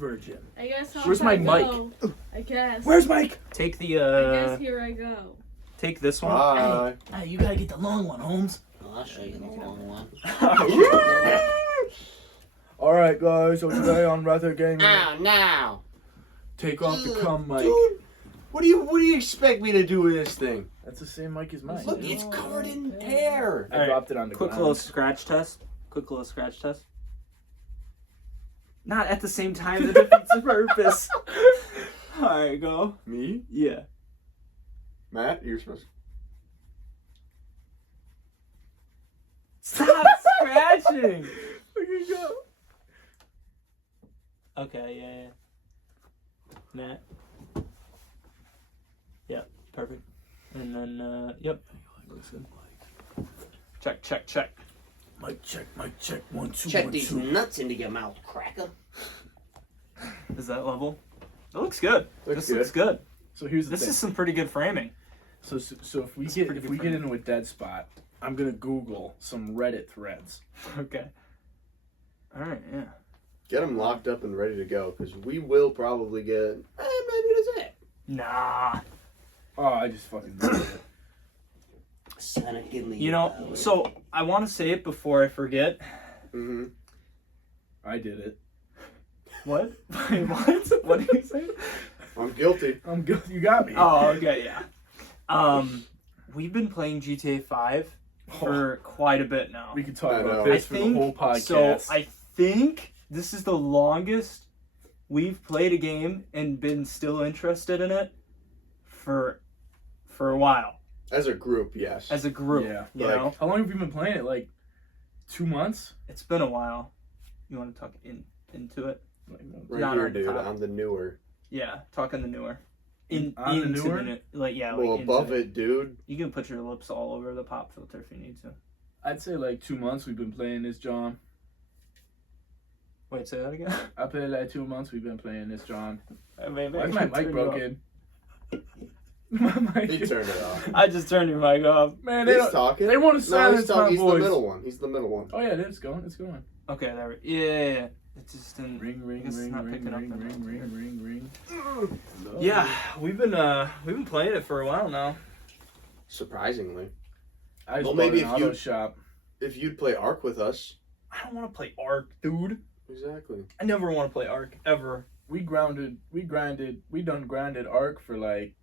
virgin. I guess Where's my mic? I guess. Where's Mike? Take the I guess here I go. Take this one. Bye. Hey, you gotta get the long one, Holmes. I'll show you the long one. Alright, guys, so today on Rather Gaming, Ow, now. take off the cum mic. Dude, what do you expect me to do with this thing? That's the same mic as mine. Look, it's covered in hair. I dropped it on the Quick ground. little scratch test. Quick little scratch test. Not at the same time. That defeats the purpose. All right, go. Me? Yeah. Matt, you're supposed to... Stop scratching. Look at go. Okay. Yeah. Matt. Yep. Perfect. And then yep. Looks good. Check. Mic check, 1, 2, Check 1, these 2. nuts into your mouth, cracker. Is that level? It looks good. Looks Looks good. So here's the This thing. is some pretty good framing. So if we That's get pretty if good we for get me. into a dead spot, I'm gonna Google some Reddit threads. Okay. All right. Yeah. Get them locked up and ready to go, because we will probably get... maybe that's it. Nah. Oh, I just fucking did it. Santa, give me You your know. power. So I want to say it before I forget. Mm-hmm. I did it. What? Wait, what? What did you say? I'm guilty. I'm good. You got me. Oh, okay, yeah. We've been playing GTA 5 for quite a bit now. We could talk I about know. this for the whole podcast. So. I think this is the longest we've played a game and been still interested in it for a while As a group, yes. as a group. Yeah. You Like- know, How long have you been playing it? Like 2 months? it's been a while. You want to talk into it? right not here, on dude. top. I'm the newer. Yeah, talking the newer. On the Into newer? like yeah, Well, like above into it, dude. You can put your lips all over the pop filter if you need to. I'd say like 2 months we've been playing this, John. Wait, say that again. I played like 2 months we've been playing this, John. Why Why is my mic broken? My mic He turned it off. I just turned your mic off. Man, they He's don't, talking. they want to No, silence he's my talking. He's the voice. middle one. He's the middle one. Oh yeah, it's going. It's going. Okay, there we yeah. It just didn't Ring, ring, guess it's ring, not ring, picking up ring, on ring, that. ring, ring, ring. Yeah, we've been playing it for a while now. Surprisingly. I just Well, bought maybe an if auto you- shop. If you'd play Ark with us. I don't want to play Ark, dude. Exactly. I never want to play Ark ever. We done grinded Ark for like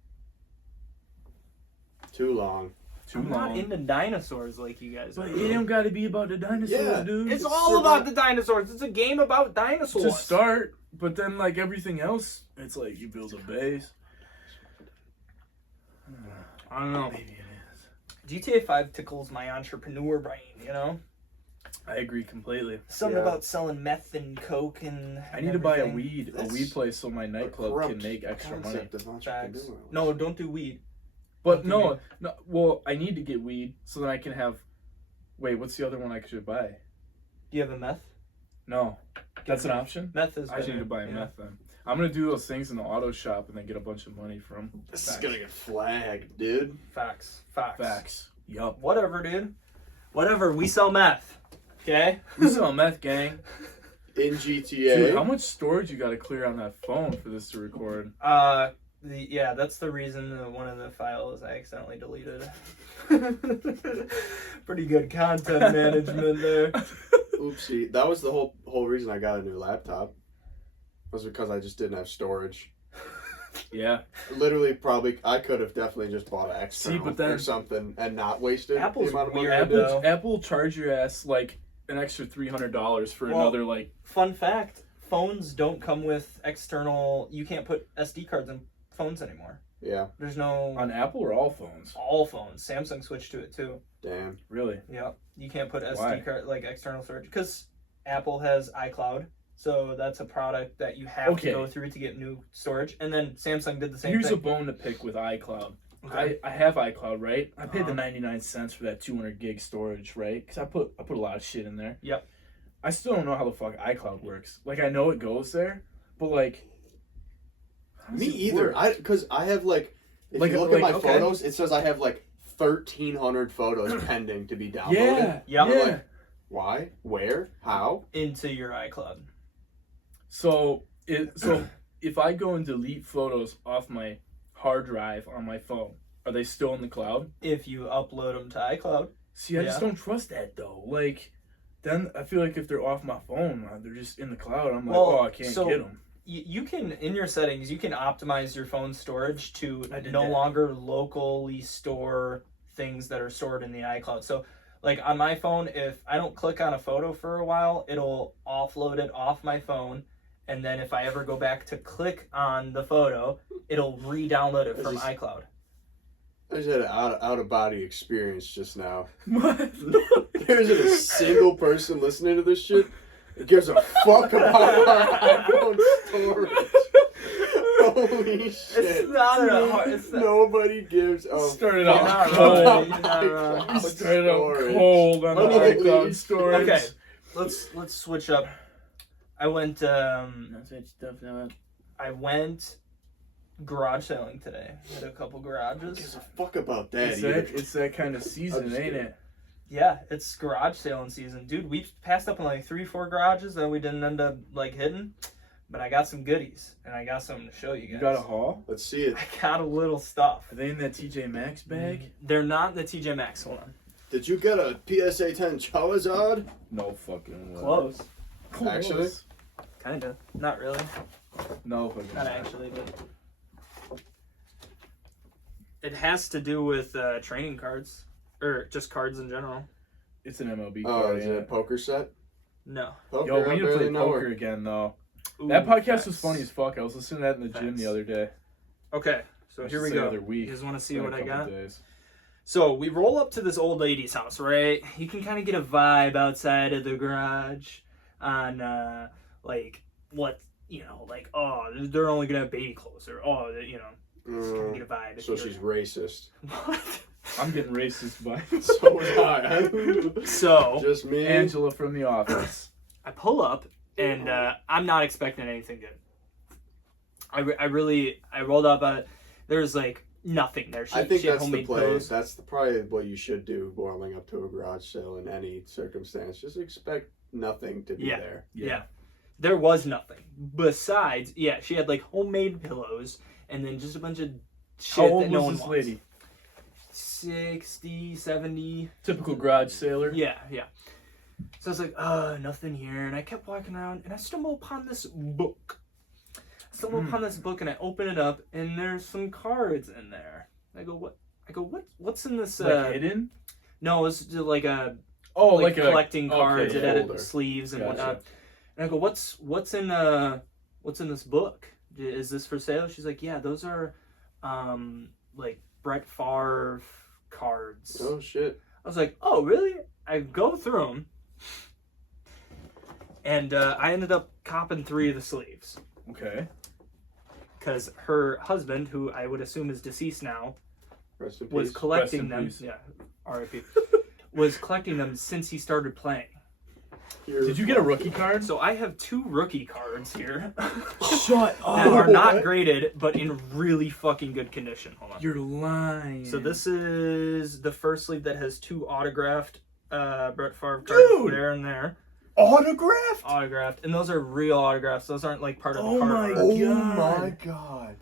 Too long. too I'm long. not into dinosaurs like you guys But are. it don't gotta be about the dinosaurs, Yeah. dude. It's all about the dinosaurs. It's a game about dinosaurs. to start, but then like everything else, it's like you build a base. I don't know. Maybe it is. GTA 5 tickles my entrepreneur brain, you know? I agree completely. Something Yeah. about selling meth and coke and I need to buy a everything. weed That's place so my nightclub can make extra money. Concept of Facts. entrepreneur. No, don't do weed. But no, well, I need to get weed so that I can have. Wait, what's the other one I should buy? Do you have a meth? No, that's an option. Meth is I just need to buy yeah. meth then. I'm gonna do those things in the auto shop and then get a bunch of money from. This is gonna get flagged, dude. Facts. Facts. Yup. Whatever, dude. Whatever. We sell meth. Okay? We sell meth, gang. In GTA. Dude, how much storage you gotta clear on that phone for this to record? Yeah, that's the reason that one of the files I accidentally deleted. Pretty good content management there. Oopsie. That was the whole reason I got a new laptop. Was because I just didn't have storage. Yeah. Literally, probably, I could have definitely just bought an external but then- or something and not wasted Apple's the amount of money. weird. though. Apple will charge your ass like an extra $300 for Well, another like. Fun fact, phones don't come with external... You can't put SD cards in phones anymore. Yeah, There's no... On Apple or all phones? all phones. Samsung switched to it too. damn. Really? Yep. You can't put SD Why? card, like external storage. Because Apple has iCloud. So that's a product that you have Okay. to go through to get new storage. And then Samsung did the same Here's a thing. bone to pick with iCloud. Okay. I have iCloud, right? I paid the Uh-huh. 99 cents for that 200 gig storage, right? Because I put a lot of shit in there. Yep. I still don't know how the fuck iCloud works. Like, I know it goes there, but like... how does Me it either. work? Because I have like, if Like- you look at my okay. photos, it says I have like 1,300 photos pending to be downloaded. Yeah, Yep. yeah. Why? Where? How? Into your iCloud. So So if I go and delete photos off my hard drive on my phone, are they still in the cloud? If you upload them to iCloud. See, I just Yeah. don't trust that though. Like, then I feel like if they're off my phone, they're just in the cloud. I'm like, Well, oh, I can't so- get them. You can, in your settings, you can optimize your phone storage to I did no that. longer locally store things that are stored in the iCloud. So, like on my phone, if I don't click on a photo for a while, it'll offload it off my phone. And then if I ever go back to click on the photo, it'll re-download it from iCloud. I just had an out of body experience just now. What? There isn't a single person listening to this shit that gives a fuck about our iPhone storage. Holy shit. It's not a hard. It's not, Nobody gives a Started fuck out You're not cold. wrong. You're not wrong. We started out Storage. cold on the Holy iCloud storage. okay, let's switch up. I went I went garage selling today. Hit a couple Who garages. gives a fuck about that? It's that kind of I'm season, just ain't kidding. it? Yeah, it's garage selling season, dude. We passed up on like 3-4 garages that we didn't end up like hitting, but I got some goodies and I got something to show you guys. You got a haul? Let's see it. I got a little stuff. Are they in that TJ Maxx bag? They're not in the TJ Maxx. Hold on. Did you get a PSA 10 Charizard? No fucking way. Close. Actually? Kinda. Not really. No fucking Not way. actually, but it has to do with training cards or just cards in general. It's an MLB Oh, card. is yeah. it a poker set? No. Poker, Yo, I we need to barely play know poker her. again though. Ooh, That podcast was facts. funny as fuck. I was listening to that in the gym Facts. the other day. Okay, so I here should we say go. other week. You guys want to see In a what I couple got? days. So we roll up to this old lady's house, right? You can kind of get a vibe outside of the garage on like what, you know, like, oh, they're only gonna have baby clothes, or oh, you know, just kind of get a vibe. if So you're- she's racist. What? I'm getting racist by So was I. So Just me. Angela from The Office. I pull up and I'm not expecting anything good. I rolled up. There's like nothing there. I think she had that's the homemade play. pillows. That's probably what you should do rolling up to a garage sale in any circumstance. Just expect nothing to be Yeah. there. Yeah. There was nothing. Besides, yeah, she had like homemade pillows and then just a bunch of shit How old that no was one this wants. lady? 60, 70. Typical garage sailor. Yeah. So I was like, nothing here. And I kept walking around and I stumbled upon this book. And I open it up and there's some cards in there. I go, what's in this? Like hidden? No, it's just like a Oh, like like collecting okay, cards. It folder. had sleeves and Gotcha. whatnot. And I go, what's in this book? Is this for sale? She's like, yeah, those are like Brett Favre cards. Oh shit. I was like, oh really? I go through them, and I ended up copping 3 of the sleeves Okay. because her husband, who I would assume is deceased now, Rest in was peace. collecting in them. peace. Yeah, R.I.P. was collecting them since he started playing. Did you get a rookie card? So I have 2 rookie cards here Shut that are not what? graded, but in really fucking good condition. Hold on. You're lying. So this is the first sleeve that has 2 autographed Brett Favre cards Dude! there and there. autographed? Autographed, and those are real autographs. Those aren't like part of the Oh card my art. Oh God. my god.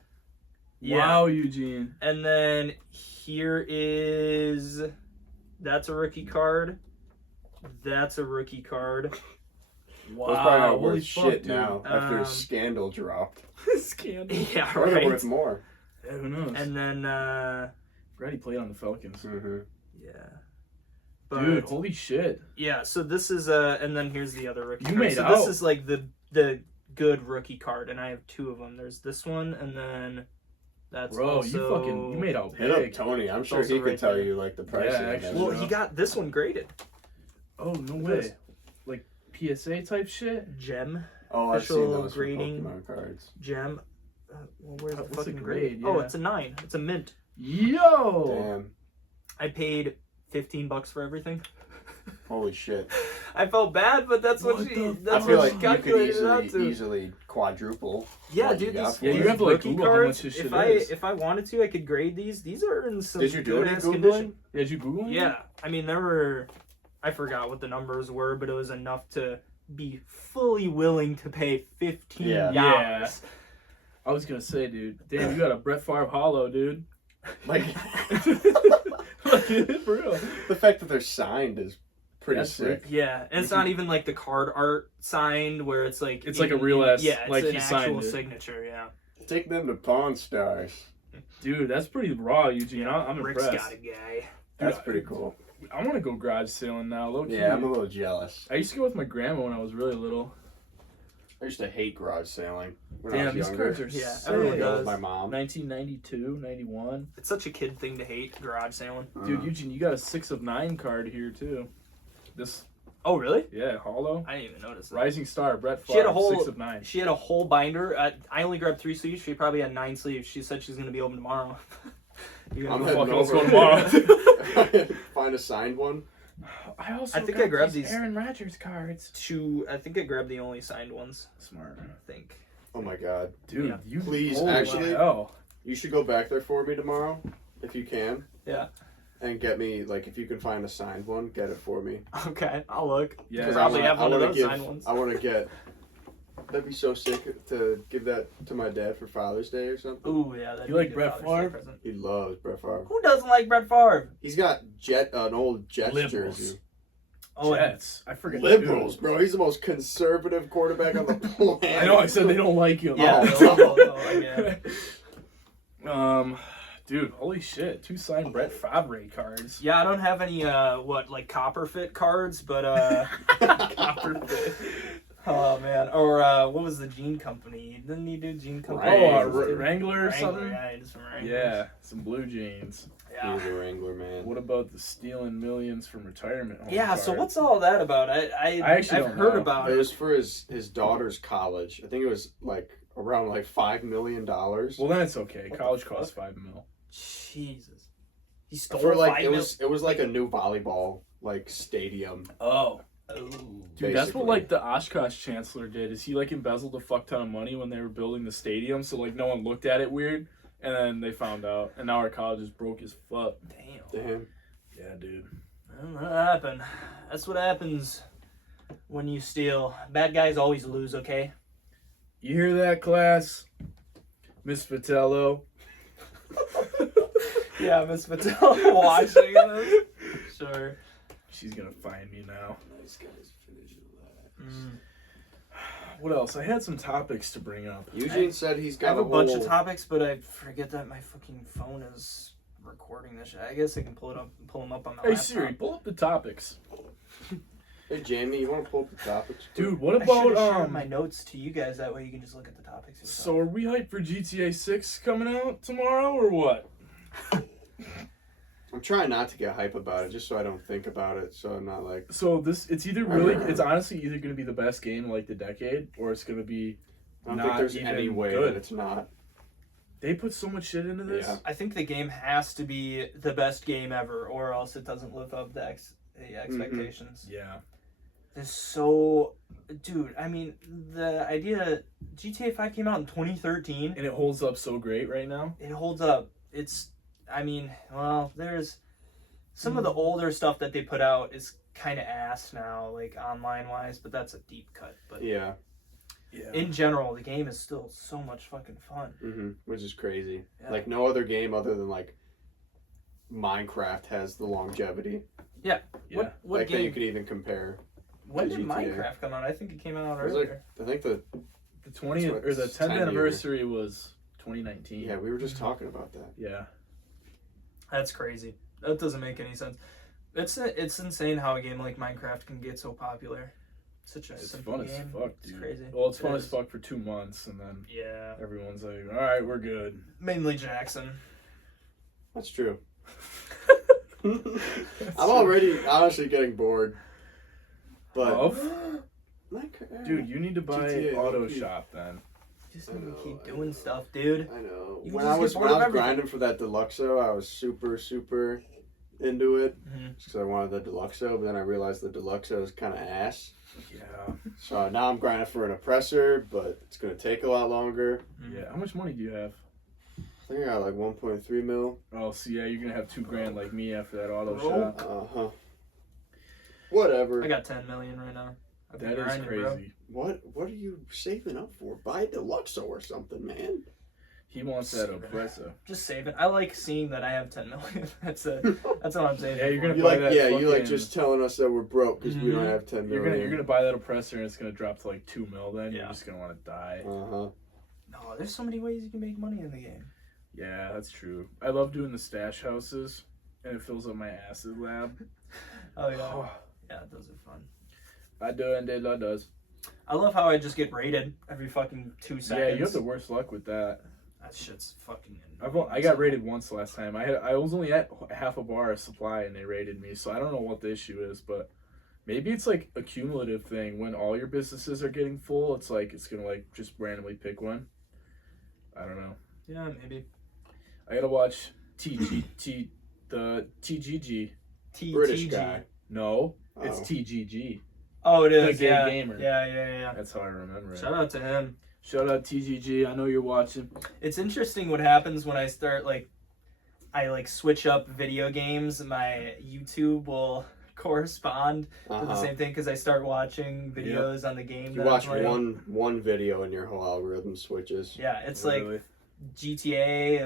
Yeah. Wow, Eugene. And then here is that's a rookie card. That's a rookie card. Wow. Those probably not holy worth fuck, shit dude. now after Um, Scandal dropped. Scandal. Yeah, Probably right. worth more. Yeah, who knows? And then Brady played on the Falcons. Mm-hmm. yeah. But Dude, holy shit. yeah, so this is and then here's the other rookie You card. made so out. this is like the good rookie card, and I have 2 of them. There's this one, and then that's Bro, also... you made out Hit up big. Tony. I'm sure also he could right tell there. you like the price. Yeah, actually. Well, he got this one graded. Oh, no Look at way. this. Like PSA type shit? Gem. Oh, I've seen official those grading. for Pokemon cards. Gem. Well, where's the What's the fucking grade? grade? Oh, Yeah. it's a 9. It's a mint. Yo! Damn. I paid $15 for everything. Holy shit. I felt bad, but that's what What she. the That's I feel what like she you could calculated it out to. easily quadruple. Yeah, what you dude. got These, for Yeah, you these have to, like, rookie Google how cards. much this If shit is. I wanted to, I could grade these. These are in some Did you do any good-ass Googling? condition. Did you Google it? Yeah, I mean there were. I forgot what the numbers were, but it was enough to be fully willing to pay $15. Yeah. I was gonna say, dude, damn, you got a Brett Favre hollow, dude. Like, Like, for real. the fact that they're signed is pretty That's sick. Yeah, and it's not even like the card art signed where it's like It's like a real ass, yeah, it's like an he signed actual it. signature. Yeah, Take them to Pawn Stars. Dude, that's pretty raw, Eugene. I'm Rick's impressed. got a guy. That's pretty cool. I want to go garage sailing now, low key. Yeah, I'm a little jealous. I used to go with my grandma when I was really little. I used to hate garage sailing when I Damn, was these younger. cards are Yeah, sick. everyone Go does. with my mom. 1992, 91. It's such a kid thing to hate garage sailing. Dude, Eugene, you got a 6 of 9 card here too. This, Oh really? yeah, hollow. I didn't even notice that. Rising Star, Brett Favre, She had a whole 6 of 9. She had a whole binder. I only grabbed 3 sleeves. She probably had 9 sleeves. She said she's gonna be open tomorrow. You're I'm gonna heading go fucking fucking let's go tomorrow. Find a signed one. I also I think got I grabbed these these- Aaron Rodgers cards. I think I grabbed the only signed ones. Smart. I think. Oh my god. Dude, Yeah. you Please, holy actually- hell. You should go back there for me tomorrow, if you can. Yeah. And get me, like, if you can find a signed one, get it for me. Okay, I'll look. Yeah, Because probably have one of those give, signed ones. I want to get. That'd be so sick to give that to my dad for Father's Day or something. Ooh, yeah. That'd You be a like good Brett Father's Day Favre? present. He loves Brett Favre. Who doesn't like Brett Favre? He's got an old Jets Liberals. jersey. Oh, and Jets. I forget. Liberals, bro. He's the most conservative quarterback on the planet. I know. I said they don't like you. yeah, Oh, yeah. Dude, holy shit! 2 signed Brett Favre cards. Yeah, I don't have any like copper fit cards, but Copper fit. oh man, or what was the Gene Company? Didn't he do Gene Company? Wrangler or something. Yeah, he did some Wrangler. Yeah, some blue jeans. Yeah. He's a Wrangler, man. What about the stealing millions from retirement home Yeah, so card? what's all that about? actually I've don't heard know. about It it. was for his daughter's college. I think it was like around like $5 million. Well, then it's okay. What College the costs fuck? $5 million. Jesus. He stole For like 5 it mil- was like a new volleyball like stadium. Oh. Ooh. Dude, that's what Basically. like the Oshkosh chancellor did. Is he like embezzled a fuck ton of money when they were building the stadium, so like no one looked at it weird, and then they found out, and now our college is broke as fuck. Damn. Damn. Yeah, dude. Well, that happened. That's what happens when you steal. Bad guys always lose, okay? You hear that, class? Miss Vitello. Yeah, Miss Patel watching this. Sure. She's gonna find me now. Nice guys finish What else? I had some topics to bring up. Eugene said he's I got have a bunch of whole- topics, but I forget that my fucking phone is recording this shit. I guess I can pull them up on my Hey laptop. Siri, pull up the topics. Hey Jamie, you want to pull up the topics? Dude, what I should've about shared my notes to you guys. That way you can just look at the topics. yourself. So are we hyped for GTA 6 coming out tomorrow or what? I'm trying not to get hype about it, just so I don't think about it. So I'm not like. So it's honestly either gonna be the best game of like the decade, or it's gonna be I don't not think there's even any way good. that it's not. They put so much shit into this. Yeah. I think the game has to be the best game ever, or else it doesn't live up to the expectations. Yeah. There's so, dude. I mean, the idea GTA 5 came out in 2013. And it holds up so great right now. It holds up. I mean, well, there's some of the older stuff that they put out is kind of ass now, like online wise, but that's a deep cut. But Yeah. Yeah. in general, the game is still so much fucking fun. Which is crazy. Yeah. Like no other game other than like Minecraft has the longevity. Yeah. What Like that you game? could even compare. When to did GTA. Minecraft come out? I think it came out It was like earlier. I think the The 20th or the 10th 10th year. anniversary was 2019. yeah we were just talking about that. Yeah. That's crazy. That doesn't make any sense. It's insane how a game like Minecraft can get so popular. Such a It's simple fun as game. fuck, It's dude. crazy. Well, it's It fun is. as fuck for 2 months, and then Yeah. everyone's like, "All right, we're good." Mainly Jackson. That's true. I'm already honestly getting bored. But Of? Minecraft, Dude, you need to buy GTA, Auto low-key. Shop then. Just I need to know, keep I doing know. stuff, dude. I know. You When just I get was bored when I of was everything. grinding for that Deluxo, I was super into it Mhm. because I wanted the Deluxo. But then I realized the Deluxo is kind of ass. Yeah. So now I'm grinding for an oppressor, but it's gonna take a lot longer. Yeah. How much money do you have? I think I got like 1.3 mil. Oh, so yeah, you're gonna have $2,000 like me after that Auto Oh. Shop. Uh huh. Whatever. I got 10 million right now. I've been That is grinding, crazy. bro. What are you saving up for? Buy a Deluxo or something, man. He wants that oppressor. Just saving. I like seeing that I have 10 million. That's what I'm saying. Yeah, you're gonna You buy like, that yeah, you like fucking- just telling us that we're broke because we don't Mhm. have 10 You're million. gonna buy that oppressor and it's gonna drop to like 2 mil. Then you're Yeah. just gonna want to die. Uh-huh. No, there's so many ways you can make money in the game. Yeah, that's true. I love doing the stash houses, and it fills up my acid lab. Oh yeah, yeah, those are fun. I do and it does. I love how I just get raided every fucking 2 seconds. Yeah, you have the worst luck with that. That shit's fucking. I got raided once last time. I was only at half a bar of supply and they raided me, so I don't know what the issue is, but maybe it's like a cumulative thing. When all your businesses are getting full, it's like it's gonna like just randomly pick one. I don't know. Yeah, maybe. I gotta watch the TGG. British TTG. guy. No, it's Oh. TGG. Oh, it is. The Gay Yeah. Gamer. Yeah. That's how I remember it. Shout out to him. Shout out TGG. I know you're watching. It's interesting what happens when I start I switch up video games. My YouTube will correspond to the Uh-huh. same thing because I start watching videos on the game. You that watch I'm playing. one video and your whole algorithm switches. Yeah, it's like Literally. GTA.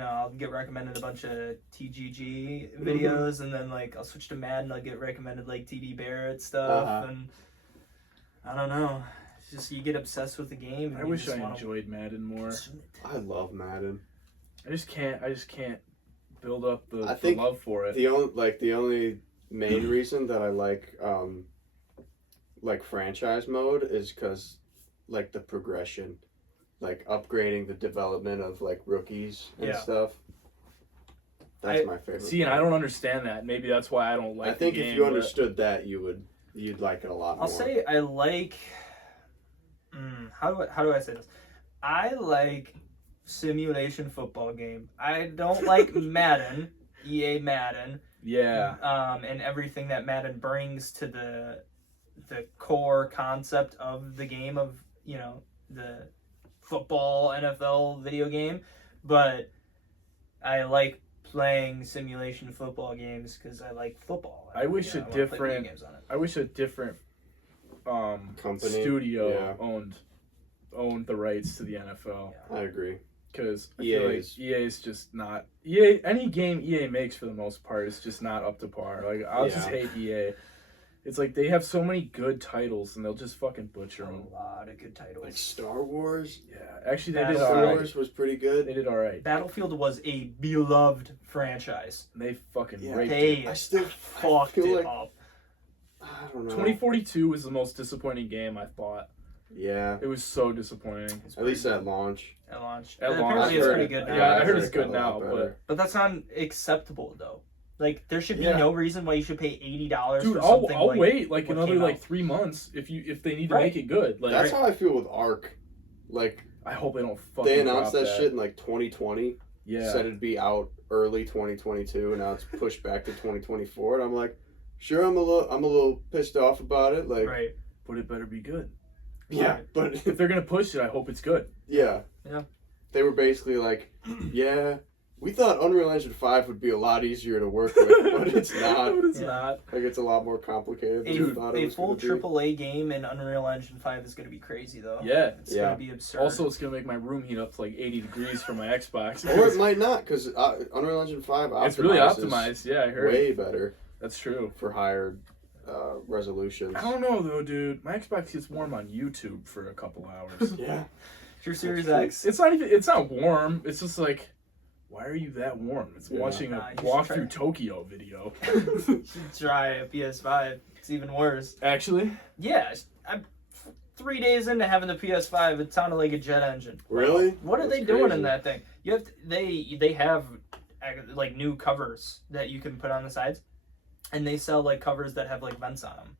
I'll get recommended a bunch of TGG videos, and then I'll switch to Madden. I'll get recommended TD Barrett stuff, Uh-huh. and I don't know. It's just you get obsessed with the game. And I you wish just I wanna enjoyed Madden more. consume it. I love Madden. I just can't build up the think love for it. The only main reason that I like franchise mode is because the progression, upgrading the development of rookies and Yeah. stuff. That's my favorite. See, and I don't understand that. Maybe that's why I don't like. I think the game, if you but- understood that, you'd like it a lot more. I'll say I like. How do I say this? I like simulation football game. I don't like Madden, EA Madden, Yeah, and everything that Madden brings to the core concept of the game of the football NFL video game, but I like playing simulation football games because I like football. I wish I a wanna play video different- games on it. I wish a different Company, studio yeah. owned the rights to the NFL. I agree. Because I EA feel like is- EA is just not EA. Any game EA makes for the most part is just not up to par. I'll just Yeah. hate EA. It's like they have so many good titles and they'll just fucking butcher A them. lot of good titles. Like Star Wars. Yeah, actually they did Battlefield. Star alright. Wars was pretty They good. did alright. Battlefield was a beloved franchise. They fucking Yeah. raped They it. I still fucked feel it like up. I don't know. 2042 was the most disappointing game I thought. Yeah. It was so disappointing. At least at launch. At launch. At launch, Apparently it's I've pretty heard good it. now. Yeah, I heard it it's good got a lot now, better. But that's not acceptable though. There should be Yeah. no reason why you should pay $80 Dude, for I'll something wait what another came out. 3 months if they need to Right. make it good. That's how I feel with Ark. I hope they don't fucking. They announced drop that shit in 2020. Yeah. Said it'd be out early 2022, and now it's pushed back to 2024. And I'm like, sure, I'm a little pissed off about it. Right. But it better be good. Yeah, but If they're gonna push it, I hope it's good. yeah, Yeah. they were basically like, yeah, we thought Unreal Engine 5 would be a lot easier to work with, but it's not. But it's Yeah. not. It's a lot more complicated than we thought it A was full going to be. AAA game in Unreal Engine 5 is going to be crazy though. Yeah. It's Yeah. going to be absurd. Also, it's gonna make my room heat up to 80 degrees for my Xbox. Or it might not, because Unreal Engine 5 It's really optimizes optimized. Yeah, I heard. way better That's true. for higher resolutions. I don't know though, dude. My Xbox gets warm on YouTube for a couple hours. Yeah. It's your Series That's X. It's not even. It's not warm. It's just like, why are you that warm? It's Yeah. watching Nah, a you should walk try through it. Tokyo video. You should try a PS5. It's even worse. Actually, Yeah, I'm 3 days into having the PS5. It sounded like a jet engine. Really? What are That's they doing crazy. in that thing? You have they have new covers that you can put on the sides, and they sell covers that have vents on them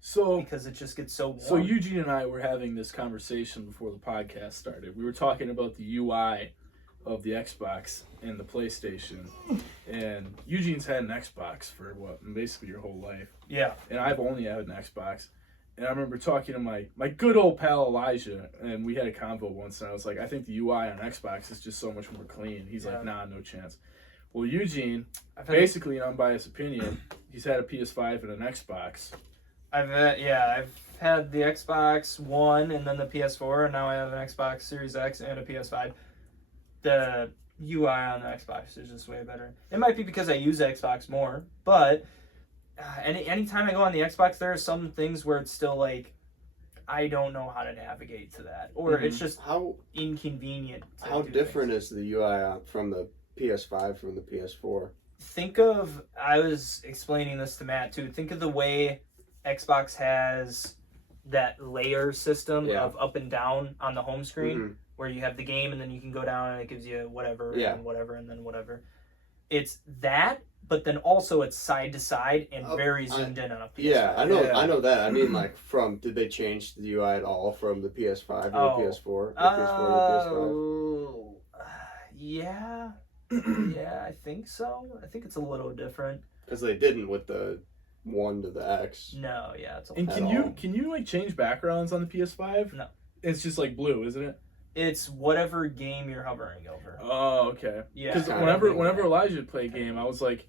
so because it just gets so warm. So Eugene and I were having this conversation before the podcast started. We were talking about the UI of the Xbox and the PlayStation. And Eugene's had an Xbox for basically your whole life. Yeah. And I've only had an Xbox. And I remember talking to my good old pal Elijah, and we had a convo once, and I was like, I think the UI on Xbox is just so much more clean. He's like, nah, no chance. Well, Eugene, basically an unbiased opinion, he's had a PS5 and an Xbox. I've had the Xbox One and then the PS4, and now I have an Xbox Series X and a PS5. The UI on the Xbox is just way better. It might be because I use Xbox more, but anytime I go on the Xbox, there are some things where it's still like, I don't know how to navigate to that, or it's just How inconvenient. to how do different things. is the UI from the PS5 from the PS4? Think of, I was explaining this to Matt too, think of the way Xbox has that layer system Yeah. of up and down on the home screen, Mhm. where you have the game and then you can go down and it gives you whatever Yeah. and whatever and then whatever. It's that, but then also it's side to side and very zoomed in on a PS5. Yeah, I know. Yeah. I know that. I mean, like, did they change the UI at all from the PS5 to Oh. the PS4? The PS4 to the PS5? Oh, yeah. Yeah, I think so. I think it's a little different. Because they didn't with the 1 to the X. No, yeah, it's a And At can all. you like change backgrounds on the PS5? No. It's just like blue, isn't it? It's whatever game you're hovering over. Oh, okay. Yeah. Because kinda whenever Elijah would play a game, I was like,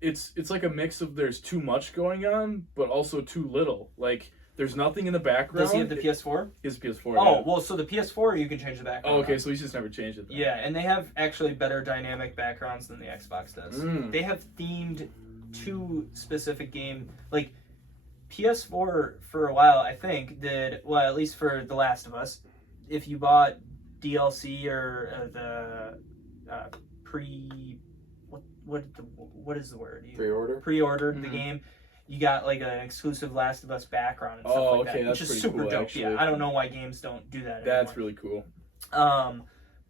it's like a mix of there's too much going on, but also too little. Like there's nothing in the background. Does he have the PS4? His PS4. Oh, yeah. well, so the PS4 you can change the background. Oh, okay. on. So he's just never changed it. Then. Yeah, and they have actually better dynamic backgrounds than the Xbox does. Mm. They have themed two specific game, like PS4 for a while, I think, did, well, at least for The Last of Us, if you bought DLC or what is the word? You Pre-order? pre-ordered the Mhm. game, you got like an exclusive Last of Us background and stuff Oh, like okay, that, that's which is pretty super cool, dope. actually. Yeah, I don't know why games don't do that That's anymore. really cool.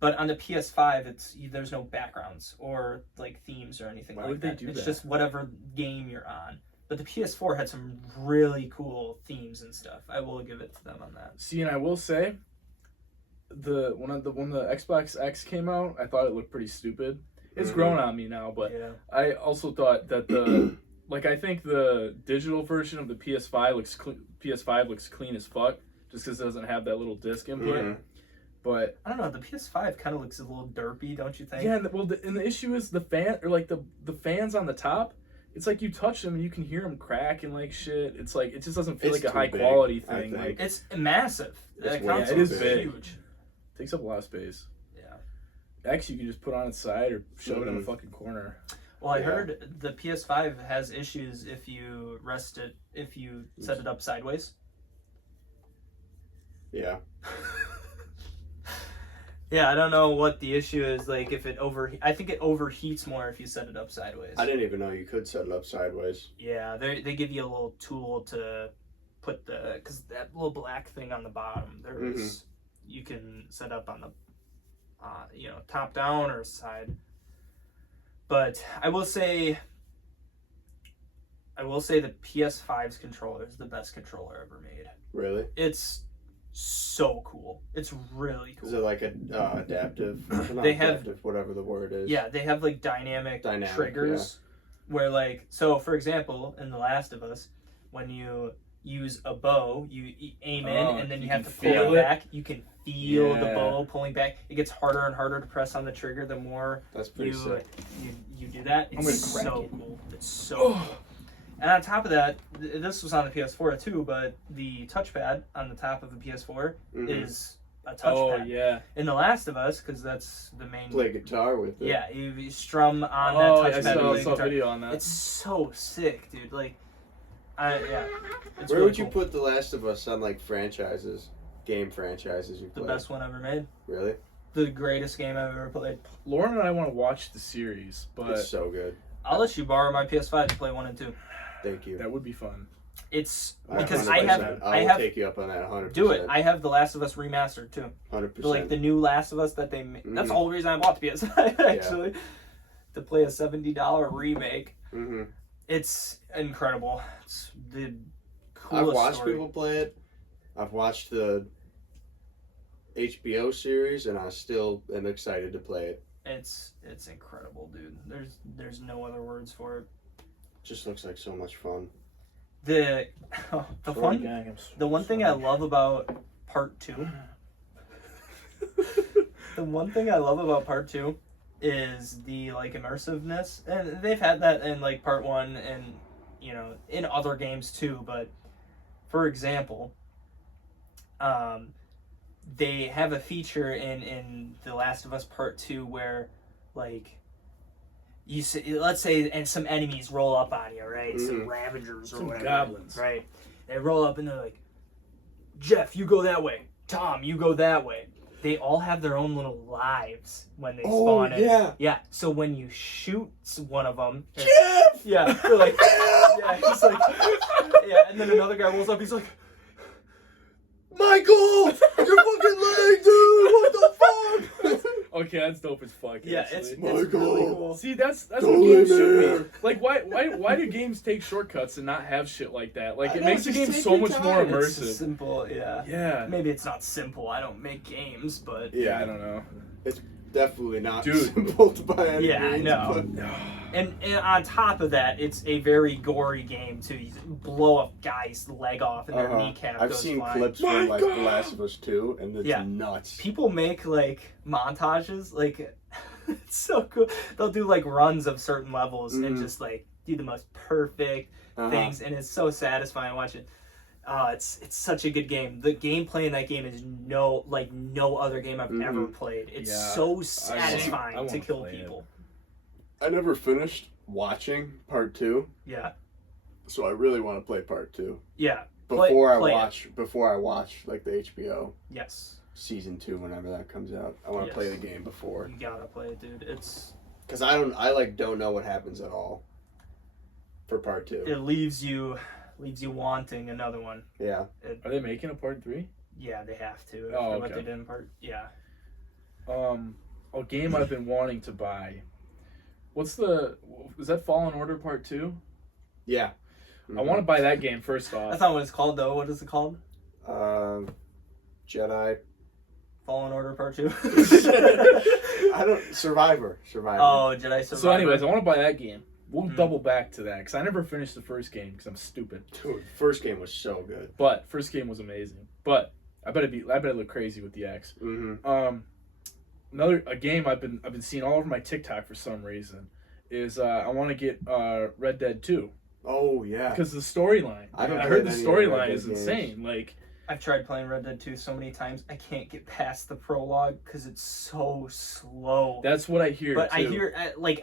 But on the PS5, there's no backgrounds or like themes or anything Why like would they that. do It's that? just whatever game you're on. But the PS4 had some really cool themes and stuff. I will give it to them on that. See, and I will say, when the Xbox X came out, I thought it looked pretty stupid. It's Mhm. grown on me now, but Yeah. I also thought that the like I think the digital version of the PS5 looks clean as fuck, just because it doesn't have that little disc input. Mhm. But I don't know. The PS5 kind of looks a little derpy, don't you think? yeah, and the issue is the fans on the top. It's like you touch them and you can hear them crack and like shit. It's like it just doesn't feel It's like a too high big, quality I thing. think. Like It's massive. It's That way console too is big. huge. takes up a lot of space. Yeah. X you can just put on its side or shove it in a Mhm. fucking corner. Well, I Yeah. heard the PS5 has issues if you if you set it up sideways. Yeah. Yeah, I don't know what the issue is. Like, if it I think it overheats more if you set it up sideways. I didn't even know you could set it up sideways. Yeah, they give you a little tool to put because that little black thing on the bottom, you can set up on the, top down or side. But I will say the PS5's controller is the best controller ever made. Really? It's so cool. It's really cool. Is it like a adaptive? Not They have- adaptive, whatever the word is. Yeah, they have like dynamic Dynamic, triggers where so for example, in The Last of Us, when you use a bow, you aim in Oh, and then you you have can to pull feel it it? back. You can feel the Yeah. bow pulling back. It gets harder and harder to press on the trigger the more That's pretty sick. you do that. I'm It's gonna crack so it. cool. It's so Oh. cool. And on top of that, this was on the PS4 too, but the touchpad on the top of the PS4 Mhm. is a touchpad. Oh yeah. In The Last of Us, because that's the main. Play guitar with it. Yeah, you strum on Oh, that I touchpad. saw, and I play saw a guitar. video on that. It's so sick, dude. Like, yeah. It's Where really would you cool. put The Last of Us on like franchises, game franchises you The play? best one ever made? Really? The greatest game I've ever played. Lauren and I want to watch the series, but It's so good. I'll let you borrow my PS5 to play 1 and 2. Thank you. that would be fun. It's I because 100%. I will have take you up on that 100%. do it. I have The Last of Us remastered too. 100%. Like the new Last of Us that they made. That's the Mhm. whole reason I bought the PS5 actually. To play a $70 remake. hmm It's incredible. It's the I've coolest watched story. people play it. I've watched the HBO series, and I still am excited to play it. It's incredible, dude. There's no other words for it. Just looks like so much fun. The one thing I love about part 2 the one thing I love about part 2 is the like immersiveness, and they've had that in like part 1 and in other games too, but for example, they have a feature in The Last of Us Part 2 where, like, you see, let's say, and some enemies roll up on you, right? Some Ravagers or Some whatever. goblins. Right. They roll up and they're like, Jeff, you go that way. Tom, you go that way. They all have their own little lives when they spawn in. yeah. Yeah, so when you shoot one of them... Jeff! Yeah, they're like... Yeah, he's like... Yeah, and then another guy rolls up, he's like... Michael! Your fucking leg, dude! What the fuck? Okay, that's dope as fuck. Yeah, actually. it's Michael. really cool. See, that's Don't what games live should there. be. Like, why do games take shortcuts and not have shit like that? Like, I it know, makes the just game take so your much more time. It's immersive. simple, yeah. Yeah. Maybe it's not simple. I don't make games, but... Yeah, I don't know. It's definitely not Dude. simple to buy any Yeah, I games, know. but- And on top of that, it's a very gory game, too. You blow a guy's leg off and their kneecap I've goes seen flying. clips My from like The God. Last of Us 2, and it's Yeah. nuts. People make, like, montages, like... It's so cool. They'll do, like, runs of certain levels and just, like, do the most perfect things, and it's so satisfying watching. It's such a good game. The gameplay in that game is no other game I've ever played. It's Yeah, so I satisfying wanna to kill play it. people. I never finished watching Part 2, Yeah, so I really want to play Part 2 yeah. before Play I it. watch like the HBO Yes, season 2 whenever that comes out. I want to play the Yes. game before, you gotta play it, dude. because I don't know what happens at all for Part 2. It leaves you wanting another one. Yeah. Are they making a part 3? Yeah, they have to. Oh, After what okay. they did in part. Yeah. A game I've been wanting to buy. Is that Fallen Order Part 2? Yeah. I want to buy that game first That's off. not what it's called, though. What is it called? Jedi. Fallen Order Part 2? Survivor. Oh, Jedi Survivor. So, anyways, I want to buy that game. We'll double back to that because I never finished the first game because I'm stupid. Dude, first game was so good. But first game was amazing. But I bet it look crazy with the X. Mm-hmm. A game I've been seeing all over my TikTok for some reason is I want to get Red Dead 2 Oh yeah. because the storyline. I haven't I heard the played any of the Red storyline Dead is games. insane. Like, I've tried playing Red Dead 2 so many times, I can't get past the prologue because it's so slow. that's what I hear. But too.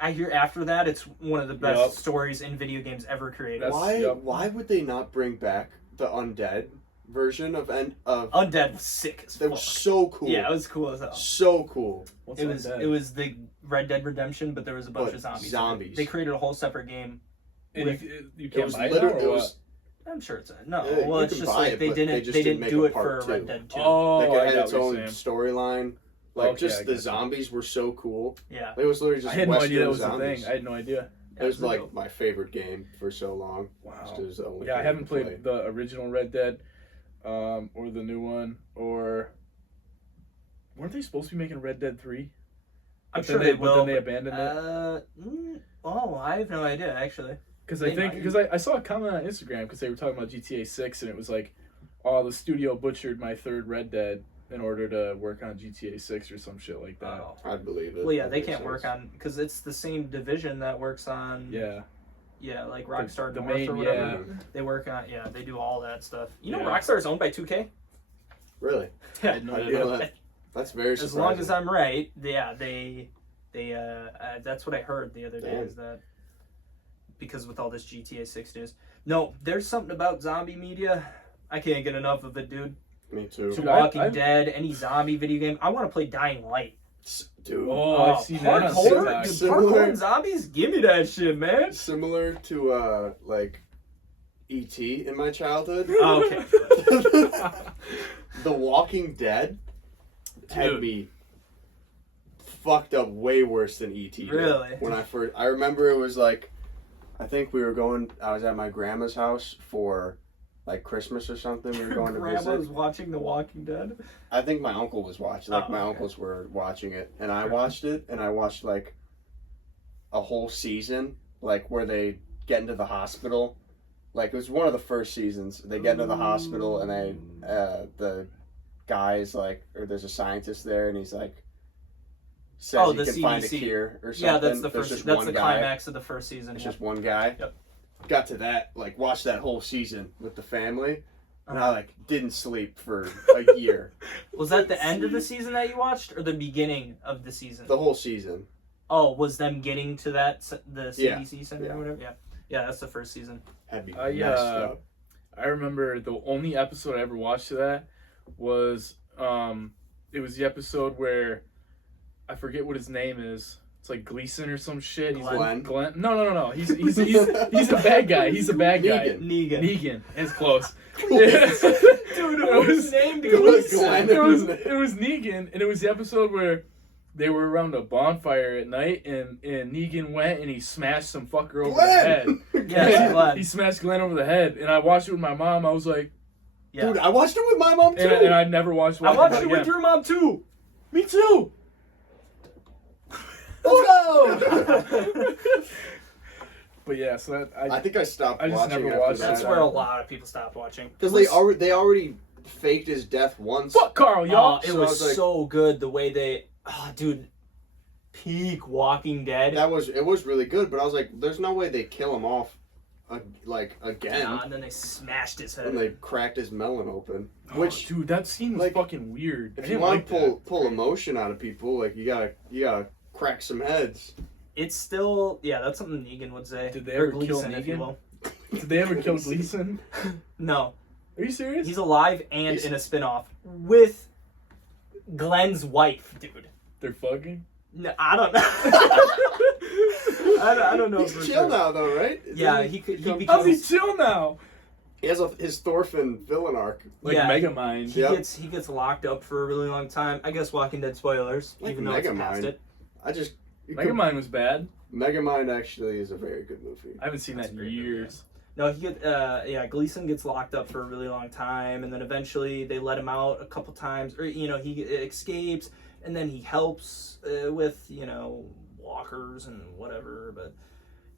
I hear after that, it's one of the best Yup. stories in video games ever created. That's- Why would they not bring back the undead version of Undead was sick as That fuck. was so cool. Yeah, it was cool as hell. So cool. What's It was the Red Dead Redemption, but there was a bunch But of zombies. zombies. They created a whole separate game. And with- you It can't was buy it now, literally. or It what? was. I'm sure it's no. Yeah, well, you it's can just buy like it, they but didn't they just they didn't didn't make do a it for part Red two. Dead 2. Oh, Like I it had got its what own you're saying. storyline. Like Okay, I just the get you. zombies were so cool. Yeah. It was literally just I had no Western idea that was zombies. the thing. I had no idea. It was Yeah, like my favorite game for so long. Wow. Just 'cause it was the only Yeah, I game haven't to play. played the original Red Dead, or the new one, or weren't they supposed to be making Red Dead 3? I'm But sure then they but will. then they but- abandoned it. I have no idea actually. Because they I think might. because I saw a comment on Instagram because they were talking about GTA 6 and it was like, oh, the studio butchered my third Red Dead in order to work on GTA 6 or some shit like that. Oh. I'd believe it. Well, yeah, That they makes can't work sense. on because it's the same division that works on. Yeah. Yeah, like Rockstar the North main- or whatever. yeah. They work on. Yeah, they do all that stuff. You know, Yeah. Rockstar is owned by 2K. Really? I had no I idea. know that. That's very As surprising. long as I'm right, yeah, they that's what I heard the other day Damn. is that because with all this GTA 6 news. No, there's something about zombie media. I can't get enough of it, dude. Me too. To Dude, Walking I- Dead, any zombie video game. I want to play Dying Light. Dude. Oh, I've seen that on parkour, TikTok. dude, Similar- parkour and zombies. Give me that shit, man. Similar to like E.T. in my childhood. Oh, okay. The Walking Dead had Dude. me fucked up way worse than E.T. did. Really? When I remember it was like, I think I was at my grandma's house for like Christmas or something. We were going to Grandma visit. was watching The Walking Dead. I think my uncle was watching. Like Oh, my okay. uncles were watching it, and I Sure. watched it, and I watched like a whole season, like where they get into the hospital. Like it was one of the first seasons. They get into the hospital, and the guy's like, or there's a scientist there, and he's like, says Oh, he the can find a CDC. cure or something. Yeah, that's the There's first. just That's one the guy. climax of the first season. It's yeah. just one guy. Yep. Got to that, like watched that whole season with the family, And I like didn't sleep for a year. Was that the end of the season that you watched, or the beginning of the season? The whole season. Oh, was them getting to the Yeah. CDC center Yeah. or whatever? Yeah. Yeah, that's the first season. Had me I, messed up. I remember the only episode I ever watched of that was it was the episode where I forget what his name is. It's like Gleason or some shit. He's Glenn. Glenn. No. He's a bad guy. He's a bad guy. Negan. Negan. It's close. Dude, it was named It was Gleason. Glenn. It was Negan, and it was the episode where they were around a bonfire at night, and Negan went and he smashed some fucker over the head. Yes, Glenn. He smashed Glenn over the head, and I watched it with my mom. I was like, Yeah. Dude, I watched it with my mom too. and I never watched. I watched it again. with your mom too. Me too. Let's go! But yeah, so that I think I stopped I just watching never after watched that. That's where a lot of people stopped watching. Because they already faked his death once. fuck Carl, y'all. It So I was was like- so good the way they, dude, peak Walking Dead. It was really good, but I was like, there's no way they kill him off, again. Nah, and then they smashed his head. And they cracked his melon open. Oh, Which, dude, that scene was like, fucking weird. I if you didn't want like to pull emotion out of people, like you gotta crack some heads. It's still, that's something Negan would say. Did they Or ever kill Gleason, if you Negan? will. that. Did they ever kill Gleason? No, Are you serious? he's alive and He's- in a spinoff with Glenn's wife, dude. They're fucking. No, I don't know. I don't know. He's for chill sure. now, though, right? Yeah, Isn't he become- How's he becomes. chill now? He has his Thorfinn villain arc. Like Yeah. Megamind. He Yep. gets locked up for a really long time. I guess Walking Dead spoilers, Like even though it's past Megamind. it. I just Megamind was bad. Megamind actually is a very good movie. I haven't seen That's that in pretty good, years. No, Gleason gets locked up for a really long time, and then eventually they let him out a couple times, or he escapes, and then he helps with walkers and whatever. But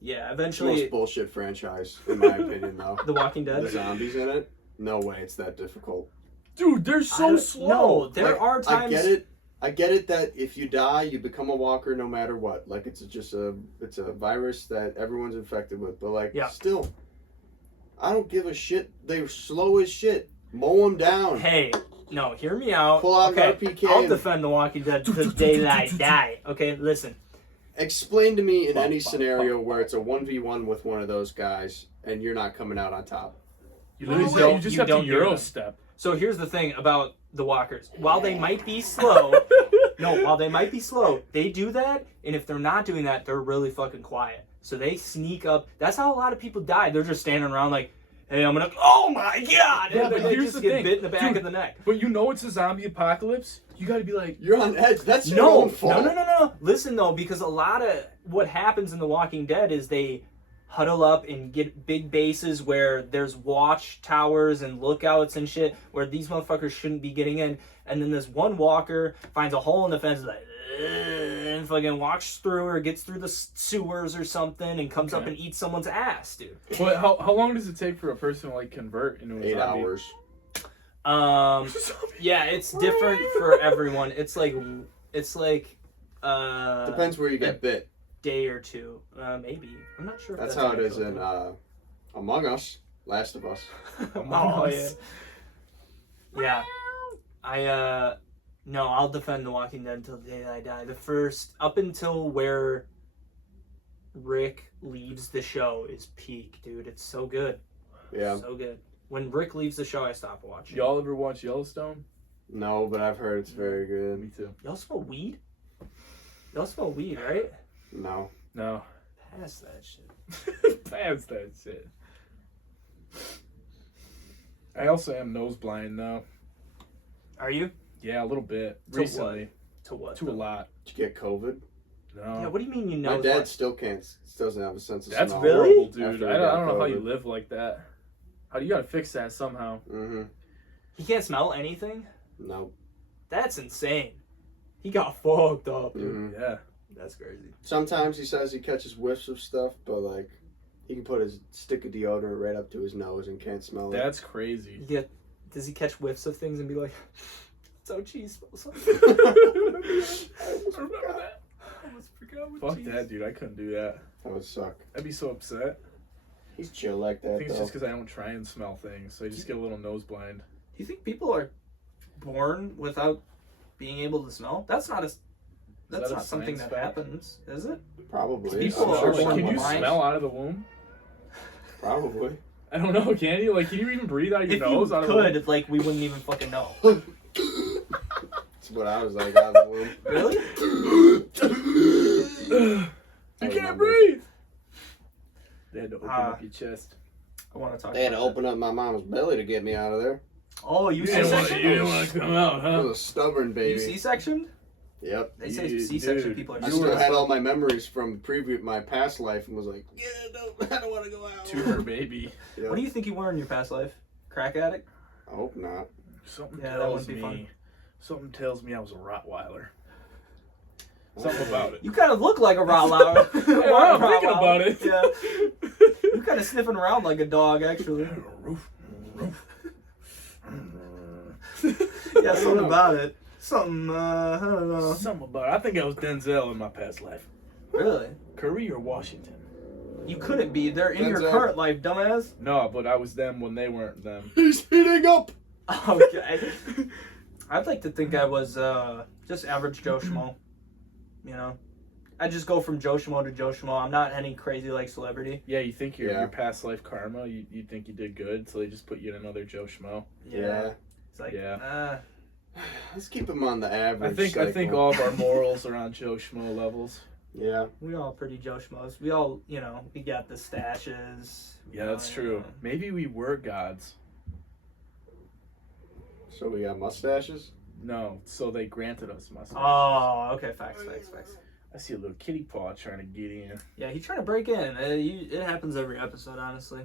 yeah, It's the eventually most bullshit franchise, in my opinion, though. The Walking The Dead. zombies in it? No way it's that difficult. Dude, they're so slow. No, there Like, are times. I get it that if you die, you become a walker no matter what. Like it's a virus that everyone's infected with. But like, Yeah. still, I don't give a shit. They're slow as shit. Mow them down. Hey, no, hear me out. Pull out an okay, RPK I'll and- defend The Walking Dead to the day that I die. Okay, listen. Explain to me in any scenario where it's a 1v1 with one of those guys and you're not coming out on top. You No, literally wait, you just you have to don't do Euro them. step. So here's the thing about the walkers. While they might be slow, while they might be slow, they do that, and if they're not doing that, they're really fucking quiet. So they sneak up. That's how a lot of people die. They're just standing around like, hey, I'm gonna, oh my god! Yeah, And but they here's just the get thing. bit in the back Dude, of the neck. But you know it's a zombie apocalypse. You gotta be like, You're on edge. That's your No, own fault. no. Listen though, because a lot of what happens in The Walking Dead is they huddle up and get big bases where there's watch towers and lookouts and shit where these motherfuckers shouldn't be getting in, and then this one walker finds a hole in the fence like and fucking walks through or gets through the sewers or something and comes up Okay. and eats someone's ass, dude. but how long does it take for a person to like convert into a 8 zombie? hours. Yeah, it's different for everyone. It's like Depends where you get bit. day or two, maybe. I'm not sure. If That's how it is actually- in Among Us, Last of Us. Oh yeah. Yeah. No, I'll defend The Walking Dead until the day that I die. The first up until where Rick leaves the show is peak, dude. It's so good. Yeah. So good. When Rick leaves the show, I stop watching. Y'all ever watch Yellowstone? No, but I've heard it's very good. Me too. Y'all smoke weed? Y'all smoke weed, right? No. No. Pass that shit. Past that shit. I also am nose blind though. Are you? Yeah, a little bit. To Recently. To what? To a lot. Did you get COVID? No. Yeah, what do you mean you know? My dad still doesn't have a sense of That's smell. Really? horrible, dude. After I he don't got know how you COVID. live like that. How do you gotta fix that somehow? Mm-hmm. He can't smell anything? No. That's insane. He got fucked up, dude. Mm-hmm. Yeah. That's crazy. Sometimes he says he catches whiffs of stuff, but like he can put his stick of deodorant right up to his nose and can't smell it. That's crazy. Yeah. Does he catch whiffs of things and be like, "So cheese smells like?" I remember that. I almost forgot what Fuck cheese. that, dude. I couldn't do that. That would suck. I'd be so upset. He's chill like I that, think it's though. just because I don't try and smell things, so I just get a little nose blind. Do you think people are born without being able to smell? That's not that a not something science that fact? happens, is it? Probably. People I'm are sure born Can you blind. smell out of the womb? Probably. I don't know. Can you? Like, can you even breathe out your If nose? you Out of the womb? could, like, we wouldn't even fucking know. That's what I was like out of the womb. Really? You I can't remember. breathe. They had to open up your chest. I want to talk They had to about that. open up my mom's belly to get me out of there. Oh, you You didn't want C-section? to come out, I huh? was a stubborn You baby. C-section? Yep. They say You- C-section dude, people are I you still were- had all my memories from my past life and was like, yeah, no, I don't want to go out. Tumor baby. Yep. What do you think you were in your past life? Crack addict? I hope not. Something Yeah, that tells wouldn't be me. fun. Something tells me I was a Rottweiler. Something about it. You kind of look like a Rottweiler. Yeah, I'm thinking Rottweiler. about it. Yeah. You're kind of sniffing around like a dog, actually. Roof. Yeah, something about it. Something, I don't know. Something about it. I think I was Denzel in my past life. Really? Curry or Washington? You couldn't be. They're in your Denzel. current life, dumbass. No, but I was them when they weren't them. He's heating up. Okay. I'd like to think I was just average Joe Schmo. You know? I just go from Joe Schmo to Joe Schmo. I'm not any crazy like celebrity. Yeah, you think Yeah. your past life karma, you think you did good, so they just put you in another Joe Schmo. Yeah. It's like, Yeah. Let's keep him on the average. I think cycle. all of our morals are on Joe Schmo levels. Yeah. we all pretty Joe Schmoes. We all, you know, we got the stashes. Yeah, that's true. Maybe we were gods. So we got mustaches. No, so they granted us mustaches. Oh, okay. Facts. I see a little kitty paw trying to get in. Yeah, he's trying to break in. It happens every episode, honestly.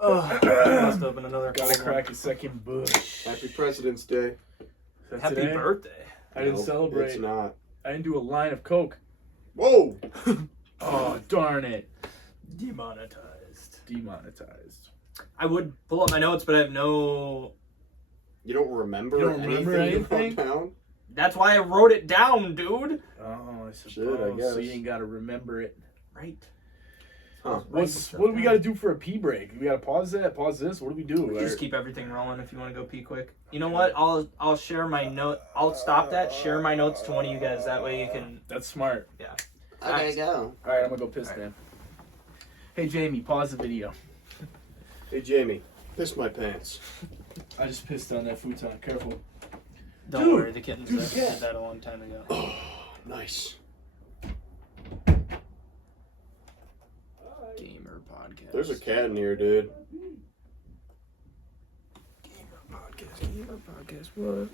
Must open another Gotta cold crack a second bush. Happy President's Day. Is that one. Happy today? birthday. I didn't Nope, celebrate. It's not. I didn't do a line of coke. Whoa. Oh, darn it. Demonetized. Demonetized. I would pull up my notes, but I have no. You don't remember, You don't remember anything? you wrote down? That's why I wrote it down, dude. Oh, I suppose. Shit, I guess. So you ain't gotta remember it. Right. Huh. What do we gotta do for a pee break? We gotta pause that, pause this? What do we do? We just keep everything rolling if you want to go pee quick. You know what? I'll share my note. I'll stop that. Share my notes to one of you guys. That way you can. That's smart. Okay, go. Alright, I'm gonna go piss Alright. then. Hey Jamie, pause the video. Hey, Jamie. Piss my pants. I just pissed on that futon. Careful. Don't Dude, worry, the kittens dude, did yeah. that a long time ago. Oh, nice. Gamer podcast. There's a cat in here, dude. Gamer podcast. What?